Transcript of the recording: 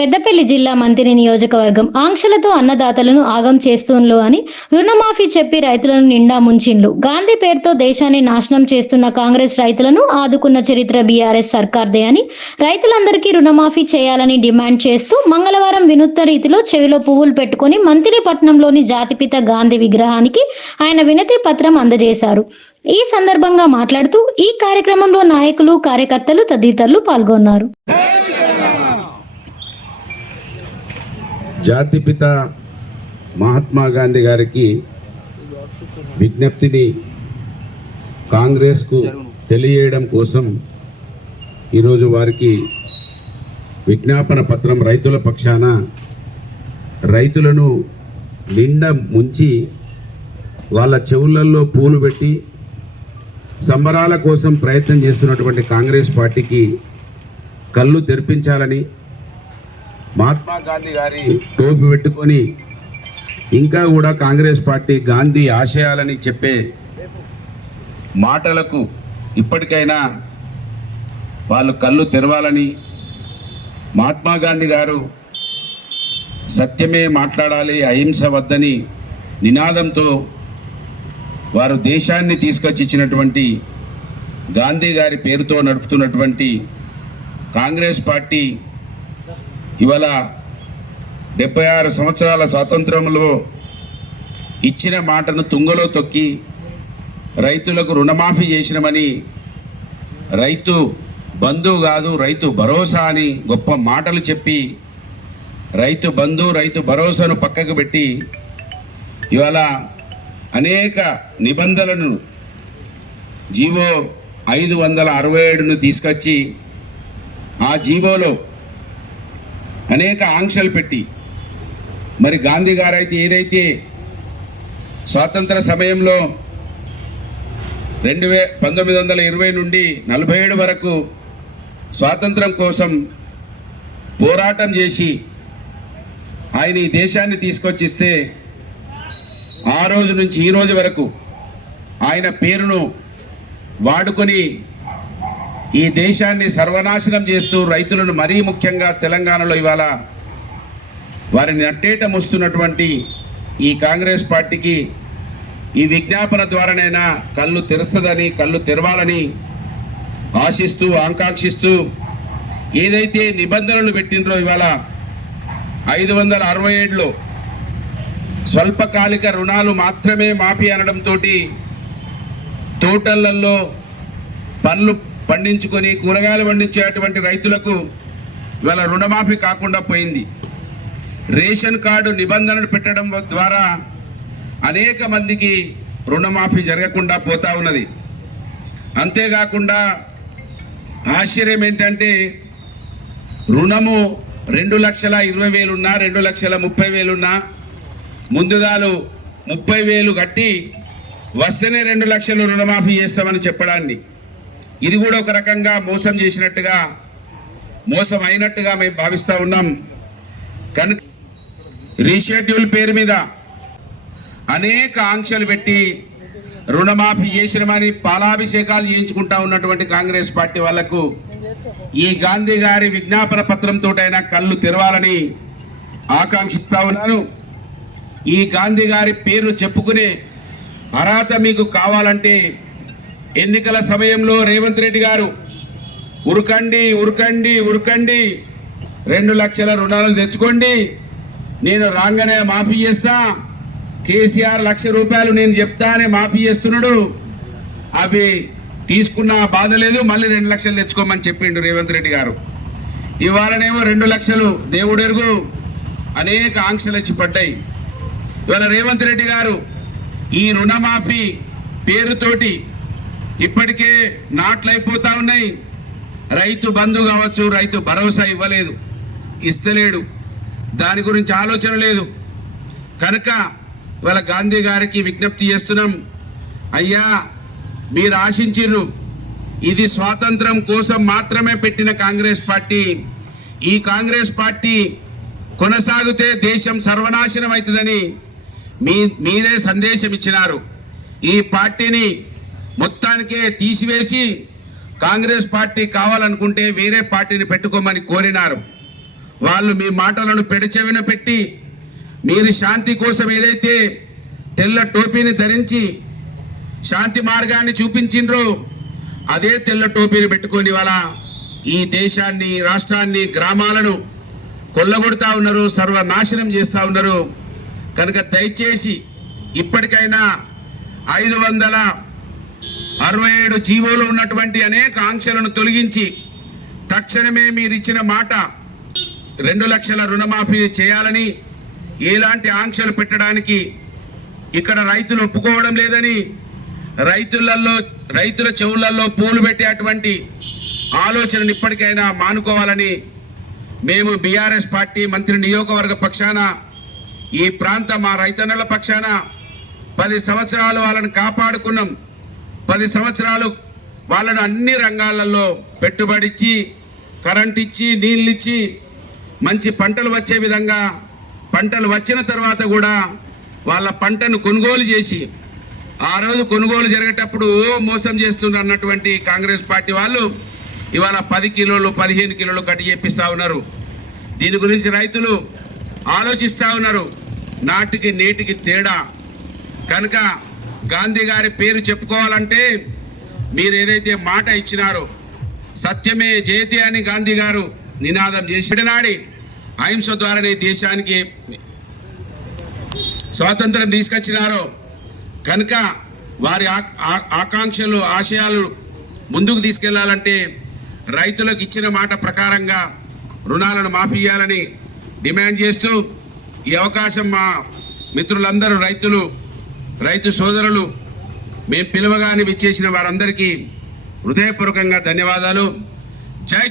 పెద్దపల్లి జిల్లా మంత్రి నియోజకవర్గం ఆంక్షలతో అన్నదాతలను ఆగం చేస్తుండ్లు అని రుణమాఫీ చెప్పి రైతులను నిండా ముంచిండ్లు. గాంధీ పేరుతో దేశాన్ని నాశనం చేస్తున్న కాంగ్రెస్ రైతులను ఆదుకున్న చరిత్ర బీఆర్ఎస్ సర్కార్దే అని రైతులందరికీ రుణమాఫీ చేయాలని డిమాండ్ చేస్తూ మంగళవారం వినూత్న రీతిలో చెవిలో పువ్వులు పెట్టుకుని మంత్రిపట్నంలోని జాతిపిత గాంధీ విగ్రహానికి ఆయన వినతి పత్రం అందజేశారు. ఈ సందర్భంగా మాట్లాడుతూ ఈ కార్యక్రమంలో నాయకులు కార్యకర్తలు తదితరులు పాల్గొన్నారు. జాతిపిత మహాత్మా గాంధీ గారికి విజ్ఞప్తిని కాంగ్రెస్కు తెలియజేయడం కోసం ఈరోజు వారికి విజ్ఞాపన పత్రం రైతుల పక్షాన రైతులను నిండా ముంచి వాళ్ళ చెవులల్లో పూలు పెట్టి సంబరాల కోసం ప్రయత్నం చేస్తున్నటువంటి కాంగ్రెస్ పార్టీకి కళ్ళు తెరిపించాలని మహాత్మా గాంధీ గారి టోపి పెట్టుకొని ఇంకా కూడా కాంగ్రెస్ పార్టీ గాంధీ ఆశయాలని చెప్పే మాటలకు ఇప్పటికైనా వాళ్ళు కళ్ళు తెరవాలని మహాత్మా గాంధీ గారు సత్యమే మాట్లాడాలి అహింస వద్దని నినాదంతో వారు దేశాన్ని తీసుకొచ్చి ఇచ్చినటువంటి గాంధీ గారి పేరుతో నడుపుతున్నటువంటి కాంగ్రెస్ పార్టీ ఇవాళ డెబ్బై ఆరు సంవత్సరాల స్వాతంత్రంలో ఇచ్చిన మాటను తుంగలో తొక్కి రైతులకు రుణమాఫీ చేసినమని రైతు బంధు కాదు రైతు భరోసా అని గొప్ప మాటలు చెప్పి రైతు బంధు రైతు భరోసాను పక్కకు పెట్టి ఇవాళ అనేక నిబంధనలను జీవో ఐదు వందల అరవై ఏడును తీసుకొచ్చి ఆ జీవోలో అనేక ఆంక్షలు పెట్టి మరి గాంధీ గారు అయితే ఏదైతే స్వాతంత్ర సమయంలో రెండు వే పంతొమ్మిది వందల ఇరవై నుండి నలభై ఏడు వరకు స్వాతంత్రం కోసం పోరాటం చేసి ఆయన ఈ దేశాన్ని తీసుకొచ్చిస్తే ఆ రోజు నుంచి ఈ రోజు వరకు ఆయన పేరును వాడుకొని ఈ దేశాన్ని సర్వనాశనం చేస్తూ రైతులను మరీ ముఖ్యంగా తెలంగాణలో ఇవాళ వారిని అట్టేట ముస్తున్నటువంటి ఈ కాంగ్రెస్ పార్టీకి ఈ విజ్ఞాపన ద్వారానైనా కళ్ళు తెరుస్తుందని కళ్ళు తెరవాలని ఆశిస్తూ ఆకాంక్షిస్తూ ఏదైతే నిబంధనలు పెట్టినరో ఇవాళ ఐదు వందల అరవై ఏడులో స్వల్పకాలిక రుణాలు మాత్రమే మాఫీ అనడంతో తోటలల్లో పండ్లు పండించుకొని కూరగాయలు పండించేటువంటి రైతులకు ఇవాళ రుణమాఫీ కాకుండా పోయింది. రేషన్ కార్డు నిబంధనలు పెట్టడం ద్వారా అనేక మందికి రుణమాఫీ జరగకుండా పోతా ఉన్నది. అంతేకాకుండా ఆశ్చర్యం ఏంటంటే రుణము రెండు లక్షల ఇరవై వేలున్నా రెండు లక్షల ముప్పై వేలున్నా ముందుగాలు ముప్పై వేలు కట్టి వస్తేనే రెండు లక్షలు రుణమాఫీ చేస్తామని చెప్పడాన్ని. ఇది కూడా ఒక రకంగా మోసం చేసినట్టుగా మోసం అయినట్టుగా మేము భావిస్తూ ఉన్నాం. కనుక రీషెడ్యూల్ పేరు మీద అనేక ఆంక్షలు పెట్టి రుణమాఫీ చేసినమని పాలాభిషేకాలు చేయించుకుంటా ఉన్నటువంటి కాంగ్రెస్ పార్టీ వాళ్ళకు ఈ గాంధీ గారి విజ్ఞాపన పత్రంతోటైనా కళ్ళు తెరవాలని ఆకాంక్షిస్తా ఉన్నాను. ఈ గాంధీ గారి పేరు చెప్పుకునే అర్హత మీకు కావాలంటే ఎన్నికల సమయంలో రేవంత్ రెడ్డి గారు ఉరకండి ఉరకండి ఉరకండి రెండు లక్షల రుణాలు తెచ్చుకోండి నేను రాగానే మాఫీ చేస్తా కేసీఆర్ లక్ష రూపాయలు నేను చెప్తానే మాఫీ చేస్తున్నాడు అవి తీసుకున్న బాధ లేదు మళ్ళీ రెండు లక్షలు తెచ్చుకోమని చెప్పిండు రేవంత్ రెడ్డి గారు. ఇవాళనేమో రెండు లక్షలు దేవుడెరుగు అనేక ఆంక్షలు వచ్చి పడ్డాయి. ఇవాళ రేవంత్ రెడ్డి గారు ఈ రుణమాఫీ పేరుతోటి ఇప్పటికే నాట్లు ఉన్నాయి. రైతు బంధు కావచ్చు రైతు భరోసా ఇవ్వలేదు ఇస్తలేడు. దాని గురించి ఆలోచన లేదు. కనుక ఇవాళ గాంధీ గారికి విజ్ఞప్తి చేస్తున్నాం అయ్యా మీరు ఆశించిర్రు ఇది స్వాతంత్రం కోసం మాత్రమే పెట్టిన కాంగ్రెస్ పార్టీ. ఈ కాంగ్రెస్ పార్టీ కొనసాగితే దేశం సర్వనాశనం అవుతుందని మీ మీరే సందేశం ఇచ్చినారు. ఈ పార్టీని మొత్తానికే తీసివేసి కాంగ్రెస్ పార్టీ కావాలనుకుంటే వేరే పార్టీని పెట్టుకోమని కోరినారు. వాళ్ళు మీ మాటలను పెడచెవిన పెట్టి మీరు శాంతి కోసం ఏదైతే తెల్ల టోపీని ధరించి శాంతి మార్గాన్ని చూపించిండ్రో అదే తెల్ల టోపీని పెట్టుకొని వాళ్ళ ఈ దేశాన్ని రాష్ట్రాన్ని గ్రామాలను కొల్లగొడతా ఉన్నారు సర్వనాశనం చేస్తూ ఉన్నారు. కనుక దయచేసి ఇప్పటికైనా ఐదు వందల అరవై ఏడు జీవోలు ఉన్నటువంటి అనేక ఆంక్షలను తొలగించి తక్షణమే మీరు ఇచ్చిన మాట రెండు లక్షల రుణమాఫీ చేయాలని ఎలాంటి ఆంక్షలు పెట్టడానికి ఇక్కడ రైతులు ఒప్పుకోవడం లేదని రైతులలో రైతుల చెవులలో పూలు పెట్టేటువంటి ఆలోచనను ఇప్పటికైనా మానుకోవాలని మేము బీఆర్ఎస్ పార్టీ మంత్రి నియోజకవర్గ పక్షాన ఈ ప్రాంత మా రైతన్నల పక్షాన పది సంవత్సరాలు వాళ్ళని కాపాడుకున్నాం. పది సంవత్సరాలు వాళ్ళను అన్ని రంగాలలో పెట్టుబడి ఇచ్చి కరెంట్ ఇచ్చి నీళ్ళు ఇచ్చి మంచి పంటలు వచ్చే విధంగా పంటలు వచ్చిన తర్వాత కూడా వాళ్ళ పంటను కొనుగోలు చేసి ఆ రోజు కొనుగోలు జరిగేటప్పుడు ఓ మోసం చేస్తున్నారు అన్నటువంటి కాంగ్రెస్ పార్టీ వాళ్ళు. ఇవాళ పది కిలోలు పదిహేను కిలోలు కట్టి చెప్పిస్తా ఉన్నారు. దీని గురించి రైతులు ఆలోచిస్తూ ఉన్నారు. నాటికి నేటికి తేడా. కనుక గాంధీ గారి పేరు చెప్పుకోవాలంటే మీరు ఏదైతే మాట ఇచ్చినారో సత్యమే జయతి అని గాంధీ గారు నినాదం చేసి నాడి అహింస ద్వారానే దేశానికి స్వాతంత్రం తీసుకొచ్చినారో కనుక వారి ఆ- ఆకాంక్షలు ఆశయాలు ముందుకు తీసుకెళ్ళాలంటే రైతులకు ఇచ్చిన మాట ప్రకారంగా రుణాలను మాఫీ చేయాలని డిమాండ్ చేస్తూ ఈ అవకాశం మా మిత్రులందరూ రైతులు రైతు సోదరులు మేము పిలవగానే విచ్చేసిన వారందరికీ హృదయపూర్వకంగా ధన్యవాదాలు. జై